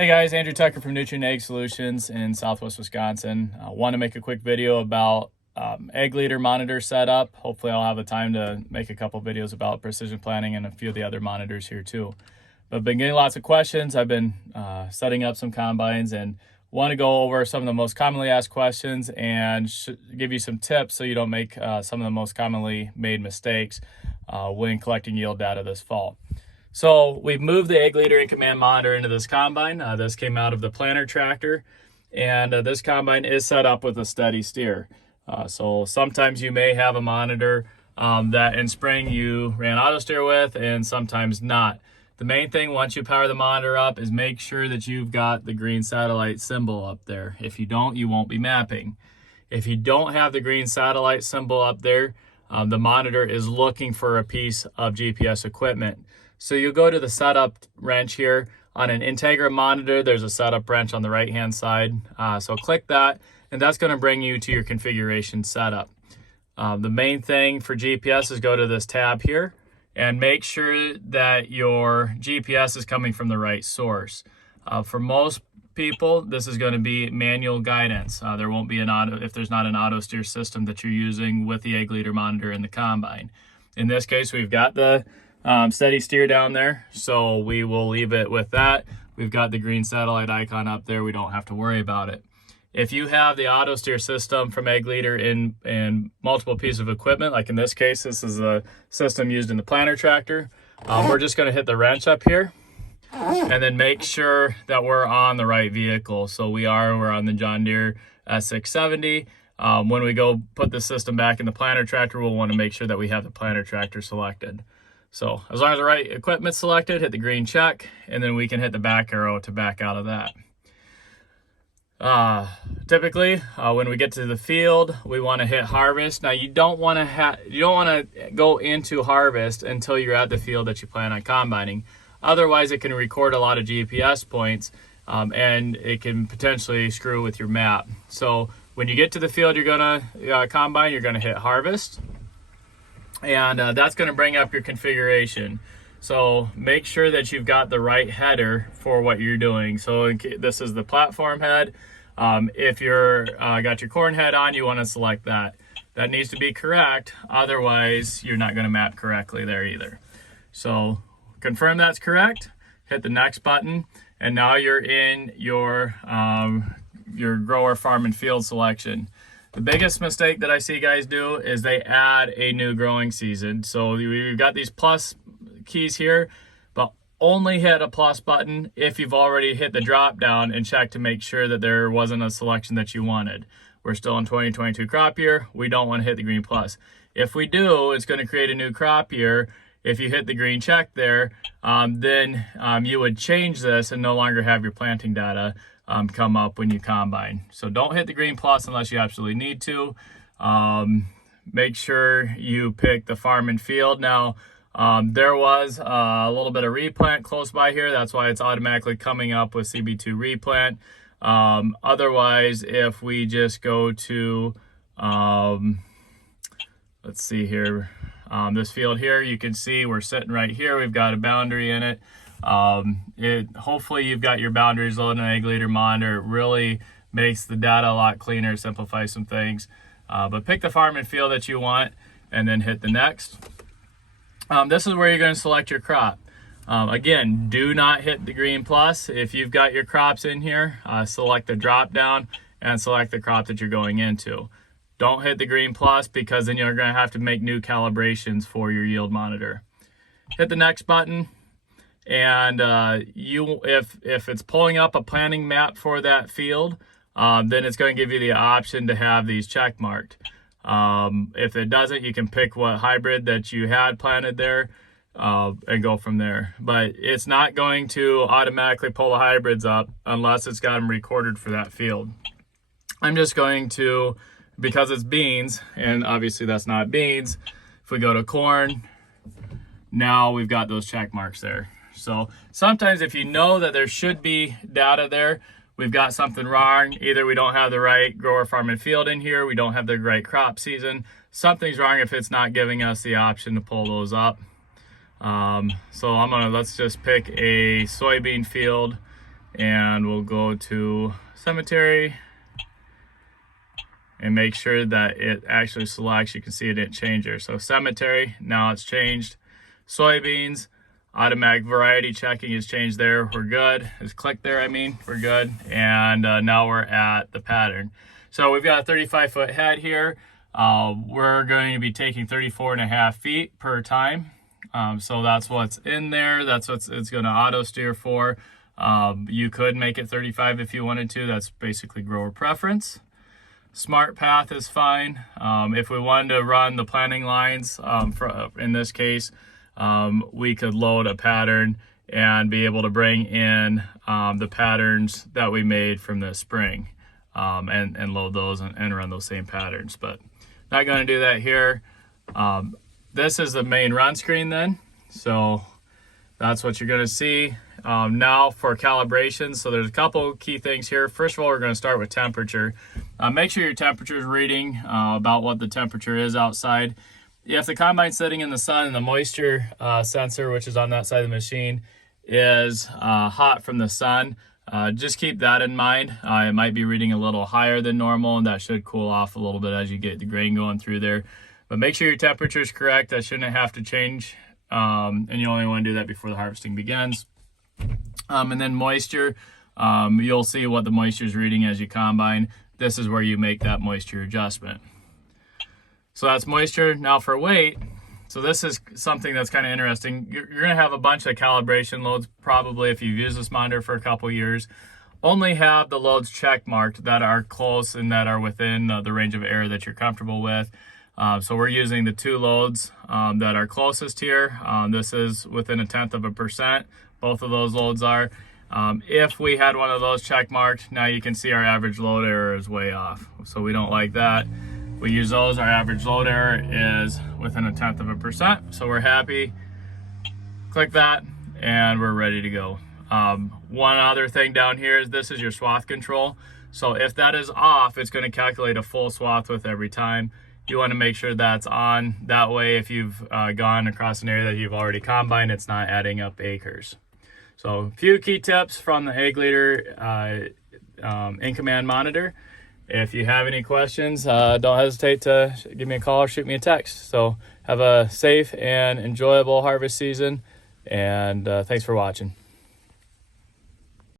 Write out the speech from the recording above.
Hey guys, Andrew Tucker from Nutrient Ag Solutions in Southwest Wisconsin. I want to make a quick video about AgLeader monitor setup. Hopefully I'll have the time to make a couple videos about precision planting and a few of the other monitors here too. But I've been getting lots of questions. I've been setting up some combines and want to go over some of the most commonly asked questions and give you some tips so you don't make some of the most commonly made mistakes when collecting yield data this fall. So we've moved the AgLeader Incommand monitor into this combine. This came out of the planter tractor, and this combine is set up with a steady steer. So sometimes you may have a monitor that in spring you ran auto steer with, and sometimes not. The main thing once you power the monitor up is make sure that you've got the green satellite symbol up there. If you don't, you won't be mapping. If you don't have the green satellite symbol up there, the monitor is looking for a piece of GPS equipment. So you'll go to the setup wrench here. On an Integra monitor, there's a setup wrench on the right-hand side. So click that, and that's going to bring you to your configuration setup. The main thing for GPS is go to this tab here and make sure that your GPS is coming from the right source. For most people, this is going to be manual guidance. There won't be an auto if there's not an auto steer system that you're using with the AgLeader monitor in the combine. In this case, we've got the steady steer down there, so we will leave it with that. We've got the green satellite icon up there. We don't have to worry about it. If you have the auto steer system from AgLeader in multiple pieces of equipment, like in this case, this is a system used in the planter tractor, we're just going to hit the wrench up here and then make sure that we're on the right vehicle. So we're on the John Deere S670. When we go put the system back in the planter tractor, we'll want to make sure that we have the planter tractor selected. So as long as the right equipment's selected, hit the green check, and then we can hit the back arrow to back out of that. Typically, when we get to the field, we want to hit harvest. Now you don't want to go into harvest until you're at the field that you plan on combining. Otherwise, it can record a lot of GPS points, and it can potentially screw with your map. So when you get to the field, you're gonna combine. You're gonna hit harvest. And that's going to bring up your configuration. So make sure that you've got the right header for what you're doing. So this is the platform head. If you're got your corn head on, you want to select that. That needs to be correct. Otherwise, you're not going to map correctly there either. So confirm that's correct. Hit the next button, and now you're in your grower, farm, and field selection. The biggest mistake that I see guys do is they add a new growing season. So we've got these plus keys here, but only hit a plus button if you've already hit the drop down and check to make sure that there wasn't a selection that you wanted. We're still in 2022 crop year. We don't want to hit the green plus. If we do, it's going to create a new crop year. If you hit the green check there, then you would change this and no longer have your planting data come up when you combine. So don't hit the green plus unless you absolutely need to. Make sure you pick the farm and field. Now, there was a little bit of replant close by here. That's why it's automatically coming up with CB2 replant. Otherwise, if we just go to, let's see here, this field here, you can see we're sitting right here. We've got a boundary in it. Hopefully you've got your boundaries loaded on AgLeader monitor. It really makes the data a lot cleaner, simplifies some things. But pick the farm and field that you want and then hit the next. This is where you're going to select your crop. Again, do not hit the green plus. If you've got your crops in here, select the drop down and select the crop that you're going into. Don't hit the green plus because then you're going to have to make new calibrations for your yield monitor. Hit the next button. And if it's pulling up a planting map for that field, then it's going to give you the option to have these check marked. If it doesn't, you can pick what hybrid that you had planted there and go from there. But it's not going to automatically pull the hybrids up unless it's got them recorded for that field. I'm just going to, because it's beans, and obviously that's not beans, if we go to corn, now we've got those check marks there. So sometimes if you know that there should be data there, we've got something wrong. Either we don't have the right grower, farm, and field in here, we don't have the right crop season. Something's wrong if it's not giving us the option to pull those up. So let's just pick a soybean field and we'll go to cemetery and make sure that it actually selects. You can see it didn't change there. So cemetery, now it's changed. Soybeans, automatic variety checking is changed there. We're good. It's clicked there, I mean, we're good. And now we're at the pattern. So we've got a 35-foot head here. We're going to be taking 34.5 feet per time. So that's what's in there. That's what it's going to auto steer for. You could make it 35 if you wanted to. That's basically grower preference. Smart path is fine. If we wanted to run the planting lines, in this case, we could load a pattern and be able to bring in the patterns that we made from the spring and load those and run those same patterns. But not going to do that here. This is the main run screen then. So that's what you're going to see. Now for calibration, so there's a couple key things here. First of all, we're going to start with temperature. Make sure your temperature is reading about what the temperature is outside. If the combine's sitting in the sun and the moisture sensor, which is on that side of the machine, is hot from the sun, just keep that in mind. It might be reading a little higher than normal, and that should cool off a little bit as you get the grain going through there. But make sure your temperature is correct. That shouldn't have to change, and you only want to do that before the harvesting begins. And then moisture, you'll see what the moisture is reading as you combine. This is where you make that moisture adjustment. So that's moisture. Now for weight, so this is something that's kind of interesting. You're going to have a bunch of calibration loads probably if you've used this monitor for a couple years. Only have the loads check marked that are close and that are within the range of error that you're comfortable with. So we're using the two loads that are closest here. This is within 0.1%. Both of those loads are. If we had one of those check marked, now you can see our average load error is way off. So we don't like that. We use those, our average load error is within 0.1%. So we're happy. Click that and we're ready to go. One other thing down here is this is your swath control. So if that is off, it's going to calculate a full swath width every time. You want to make sure that's on. That way, if you've gone across an area that you've already combined, it's not adding up acres. So a few key tips from the AgLeader Incommand monitor. If you have any questions, don't hesitate to give me a call or shoot me a text. So have a safe and enjoyable harvest season, and thanks for watching.